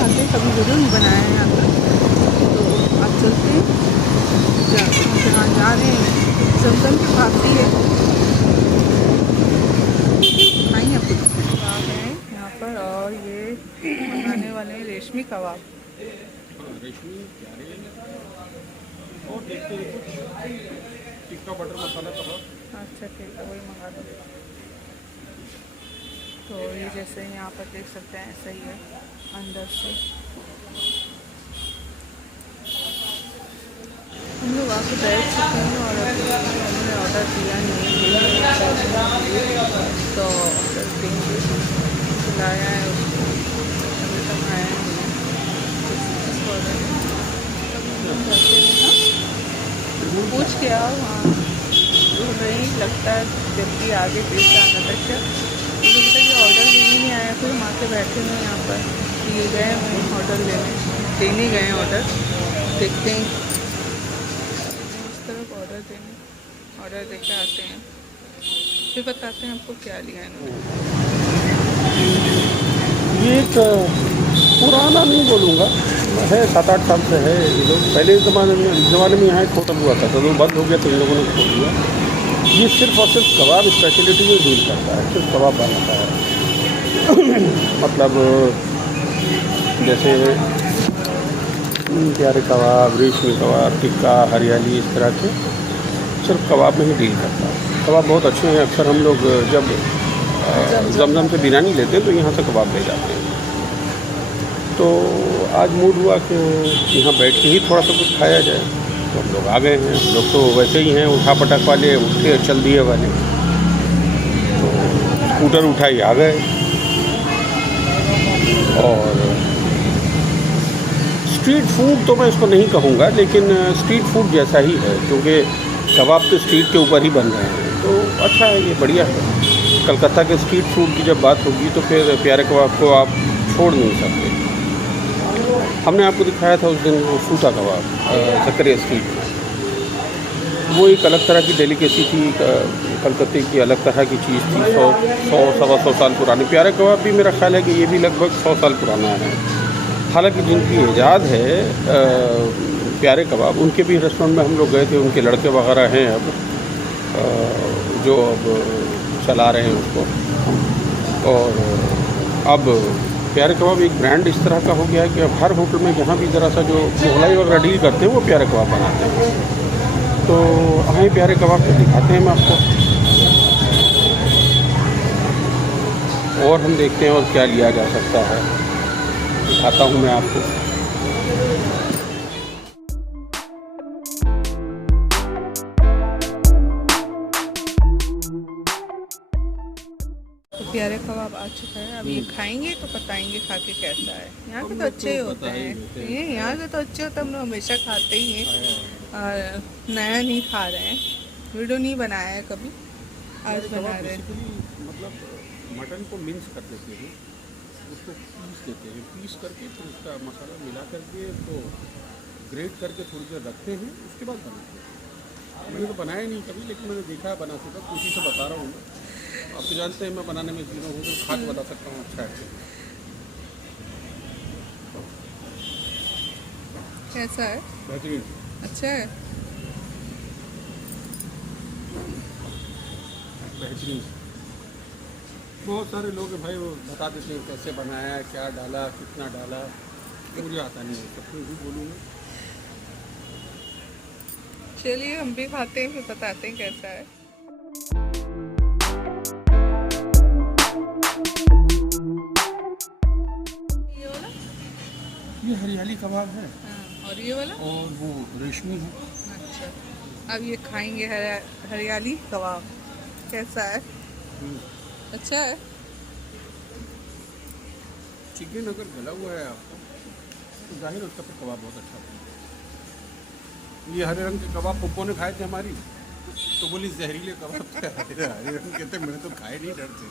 खाते, कभी वीडियो नहीं बनाया है यहाँ पर। तो आप चलते हैं जहाँ जा रहे हैं, जमजम के पास ही है। आइए आपको कबाब है यहाँ पर, और ये बनाने वाले हैं रेशमी कबाब। रेशमी प्यारे और देखते हैं कुछ टिक्का बटर मसाला कबाब। अच्छा ठीक है, वही मंगा दो। तो ये जैसे यहाँ पर देख सकते हैं ऐसा ही है अंदर से। हम लोग आके बैठ चुके हैं और अभी हमने ऑर्डर दिया नहीं है, तो ऑर्डर देंगे। बुलाया है उसको, अभी तक आया नहीं है। इसको ऑर्डर जाते हैं ना, पूछ के आओ। हाँ नहीं लगता है जबकि आगे पेश आना था क्या, मुझे पता ये ऑर्डर लेने नहीं आया। फिर हम आके बैठे हुए यहाँ पर, ये गए हैं ऑर्डर देने गए हैं ऑर्डर। देखते हैं इस तरफ ऑर्डर देने, ऑर्डर देके आते हैं, फिर बताते हैं आपको क्या लिया इन्होंने। ये एक पुराना नहीं बोलूँगा, है 7-8 साल से है। ये लोग पहले ज़माने में यहाँ एक होटल हुआ था, तो वो बंद हो गया तो इन लोगों ने खोल दिया। ये सिर्फ और सिर्फ कबाब स्पेशलिटी में डील करता है, सिर्फ कबाब बनाता है। मतलब जैसे प्यारे कबाब, रेशमी कबाब, टिक्का, हरियाली, इस तरह के सिर्फ कबाब में ही डील करता है। कबाब बहुत अच्छे हैं। अक्सर हम लोग जब जमजम से बिरयानी लेते हैं तो यहाँ से कबाब ले जाते हैं। तो आज मूड हुआ कि यहाँ बैठ के ही थोड़ा सा कुछ खाया जाए, तो हम लोग आ गए हैं। हम लोग तो वैसे ही हैं उठा पटक वाले, उठे चल दिए वाले। तो स्कूटर उठाई आ गए। और स्ट्रीट फूड तो मैं इसको नहीं कहूँगा, लेकिन स्ट्रीट फूड जैसा ही है, क्योंकि कबाब तो स्ट्रीट के ऊपर ही बन रहे हैं। तो अच्छा है, ये बढ़िया है। कलकत्ता के स्ट्रीट फूड की जब बात होगी तो फिर प्यारे कबाब को आप छोड़ नहीं सकते। हमने आपको दिखाया था उस दिन वो सूटा कबाब जकरिया स्ट्रीट में। वो एक अलग तरह की डेलिकेसी थी, कलकत्ते की अलग तरह की चीज़ थी। 100-125 साल पुरानी। प्यारे कबाब भी मेरा ख्याल है कि ये भी लगभग 100 साल पुराना है। हालांकि जिनकी ईजाद है प्यारे कबाब, उनके भी रेस्टोरेंट में हम लोग गए थे। उनके लड़के वगैरह हैं अब जो अब चला रहे हैं उसको। और अब प्यारे कबाब एक ब्रांड इस तरह का हो गया है कि अब हर होटल में जहाँ भी ज़रा सा जो मोहलाई वगैरह डील करते हैं वो प्यारे कबाब बनाते हैं। तो आए प्यारे कबाब को दिखाते हैं हम आपको, और हम देखते हैं और क्या लिया जा सकता है। दिखाता हूँ मैं आपको। तो प्यारे कबाब आ चुका है। अब ये खाएंगे तो बताएंगे खा के कैसा है। यहाँ के तो अच्छे ही होते हैं, ये यहाँ के तो अच्छे होते हैं, हम लोग हमेशा खाते ही हैं। और नया नहीं खा रहे हैं, वीडियो नहीं बनाया है कभी, आज बना रहे हैं। मतलब मटन को मिक्स कर देते हैं, उसको पीस देते हैं, पीस करके फिर उसका मसाला मिला करके तो ग्रेट करके थोड़ी देर रखते हैं, उसके बाद बनाते हैं। मैंने तो बनाया नहीं कभी, लेकिन मैंने देखा है बनाते का, उसी से बता रहा हूँ मैं। आप तो जानते हैं मैं बनाने में जीरो हूँ, तो खा के बता सकता हूँ अच्छा है। कैसा है? बेहतरीन, अच्छा है। बेहतरीन। बहुत सारे लोग हैं भाई, वो बता देते हैं कैसे बनाया, क्या डाला, कितना डाला, मुझे आता नहीं है, सब कुछ भी बोलूँगा। चलिए हम भी खाते हैं, फिर बताते हैं कैसा है। ये वाला? ये हरियाली कबाब है। हाँ, और ये वाला? और वो रेशमी है। अच्छा, अब ये खाएंगे हरियाली कबाब, कैसा है? अच्छा है। चिकन अगर गला हुआ है आपका तो जाहिर उसका फिर कबाब बहुत अच्छा होता है। ये हरे रंग के कबाब पप्पो ने खाए थे हमारी, तो बोली जहरीले कबाब थे हरे रंग के थे। मैंने तो खाए नहीं, डर से।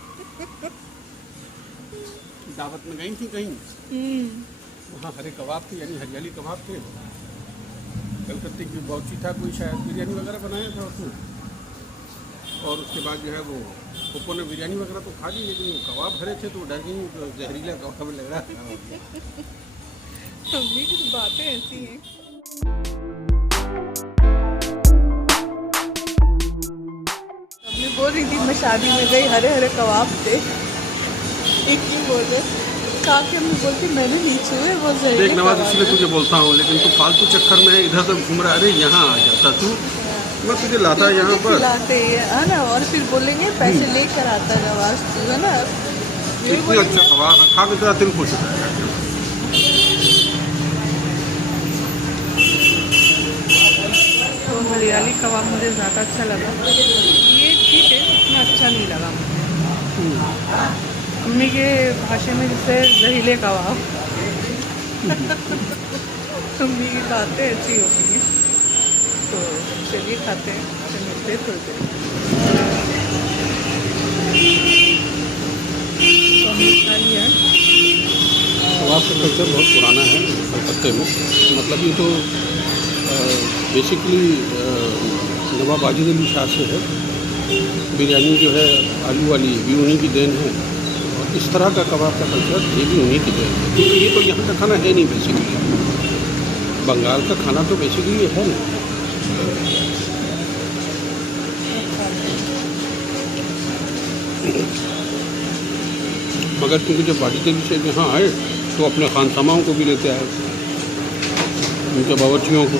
दावत में गई थी कहीं, वहाँ हरे कबाब थे, यानी हरियाली कबाब थे। कलकत्ते की बावर्ची था कोई, शायद बिरयानी वगैरह बनाया था उसने। और उसके बाद जो है वो पप्पो ने बिरयानी वगैरह तो खा ली, लेकिन वो कबाब हरे थे तो डर गई, तो जहरीला कबाब लग रहा था। मम्मी की तो बातें ऐसी हैं। मम्मी बोल रही थी मैं शादी में गई, हरे हरे कबाब थे, एक ही बोल रहे खा के मैं बोलती मैंने नहीं छुए वो जहरीले देख नवाज, कबाब इसलिए हैं। तुझे बोलता हूँ, लेकिन तू फालतू चक्कर में इधर उधर घूम रहा है। अरे यहाँ आ जाता तू, मैं तुझे लाता फिर यहाँ मुझे पर। खिलाते है ना, और फिर बोलेंगे पैसे लेकर आता नवाज तू, है ना, ये इतनी बोलेंगे। अच्छा कबाब है, खा के तेरा दिल खुश हो जाएगा। तो हरियाली कबाब मुझे ज़्यादा अच्छा लगा, ये ठीक है, इतना अच्छा नहीं लगा मुझे। मम्मी के भाषा में जैसे जहरीले कबाब। मम्मी की बातें ऐसी होती हैं। तो चलिए खाते हैं, फिर मिलते हैं थोड़ी देर। तो हमने खा लिया। कबाब का कल्चर बहुत पुराना है कलकत्ते में। मतलब ये तो बेसिकली नवाब वाजिद अली शाह से है। बिरयानी जो है आलू वाली भी उन्हीं की देन है, और इस तरह का कबाब का कल्चर ये भी उन्हीं की देन है। क्योंकि ये तो यहाँ का खाना है नहीं बेसिकली, बंगाल का खाना तो बेसिकली ये है नहीं। मगर क्योंकि जब वाजिद अली से यहाँ आए तो अपने खानसामाओं को भी लेते आए, उनके बावर्चियों को।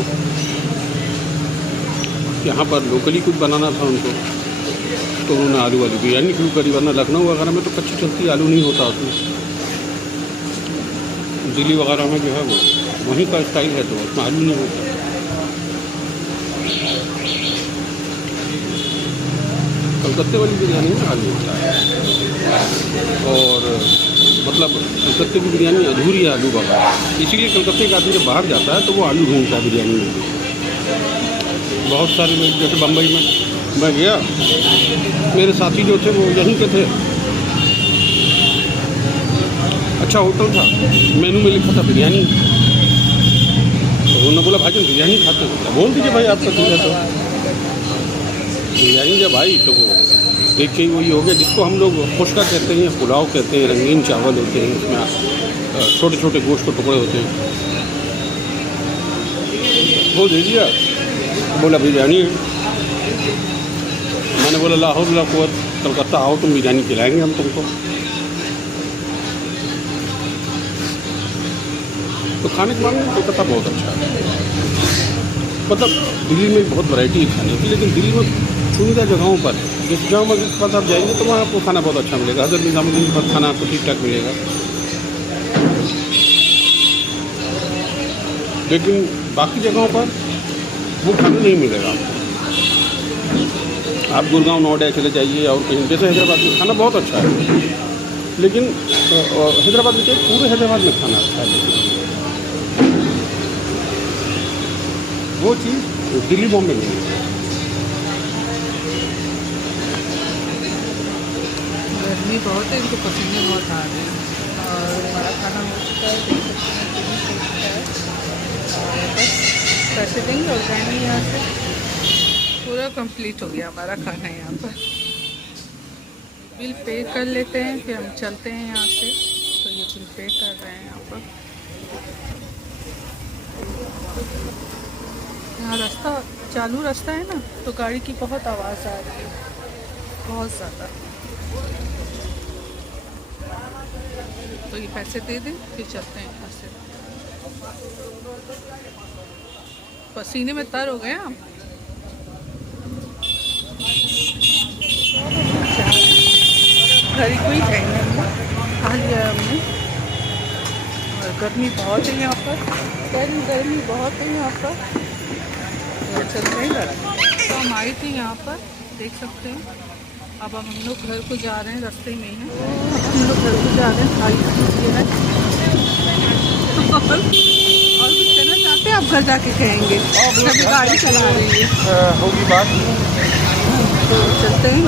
यहाँ पर लोकली कुछ बनाना था उनको, तो उन्होंने आलू वाली बिरयानी शुरू करी। वरना लखनऊ वगैरह में तो कच्ची चलती आलू नहीं होता उसमें। दिल्ली वगैरह में जो है वो वहीं का स्टाइल है, तो उसमें आलू नहीं होता। कलकत्ते वाली बिरयानी में आलू होता है, और मतलब कलकत्ते की बिरयानी अधूरी है आलू वगैरह। इसीलिए कलकत्ते का आदमी जब बाहर जाता है तो वो आलू ढूंढता है बिरयानी में। बहुत सारे लोग, जैसे बम्बई में मैं गया, मेरे साथी जो थे वो यहीं के थे। अच्छा होटल था, मेनू में लिखा था बिरयानी, तो उन्होंने बोला भाईजान बिरयानी खाते हो? बोल दीजिए भाई आपका दिल है तो। बिरयानी जब आई तो वो देख के ही वही हो गया, जिसको हम लोग खुश्का कहते हैं, पुलाव कहते हैं। रंगीन चावल होते हैं, उसमें छोटे छोटे गोश्त के टुकड़े होते हैं। वो दे दिया, बोला बिरयानी है। मैंने बोला लाहौर लाहौर कलकत्ता आओ, तुम बिरयानी खिलाएंगे हम तुमको। तो खाने के मामले में कोलकाता बहुत अच्छा है। मतलब दिल्ली में बहुत वैरायटी है खाने की, लेकिन दिल्ली में चुनिंदा जगहों पर, जिस जगह मस्जिद के पास आप जाएंगे तो वहाँ आपको खाना बहुत अच्छा मिलेगा। हज़रत निज़ामुद्दीन के पास खाना आपको ठीक ठाक मिलेगा। लेकिन बाकी जगहों पर वो खाना नहीं मिलेगा आपको। आप गुड़गांव नोएडा चले जाइए, और कहीं जैसे हैदराबाद में खाना बहुत अच्छा है, लेकिन हैदराबाद में पूरे हैदराबाद में खाना अच्छा है। वो चीज़ दिल्ली बॉम्बे में नहीं है। गर्मी बहुत है, इनको पसीने बहुत आ रहे हैं। और हमारा खाना हो चुका है, देख सकते हैं और बस पैसे देंगे और जाएंगे यहाँ से। पूरा कंप्लीट हो गया हमारा खाना यहाँ पर। बिल पे कर लेते हैं, फिर हम चलते हैं यहाँ से। तो ये बिल पे कर रहे हैं यहाँ पर। यहाँ रास्ता चालू रास्ता है ना, तो गाड़ी की बहुत आवाज़ आ रही है, बहुत ज़्यादा। तो ये पैसे दे दें, फिर चलते हैं यहाँ से। पसीने में तर हो गए हम। घर को ही जाएंगे, खा लिया हमने। और गर्मी बहुत है यहाँ पर, गर्मी बहुत है यहाँ पर। तो चलते हैं घर। तो हम आए थे यहाँ पर, देख सकते हैं। अब हम लोग घर को जा रहे हैं, रास्ते में हैं। हम लोग घर को जा रहे हैं, खाली है। और कुछ कहना चाहते हैं आप? घर जाके कहेंगे, अभी गाड़ी चला रही है, होगी बात। तो चलते हैं।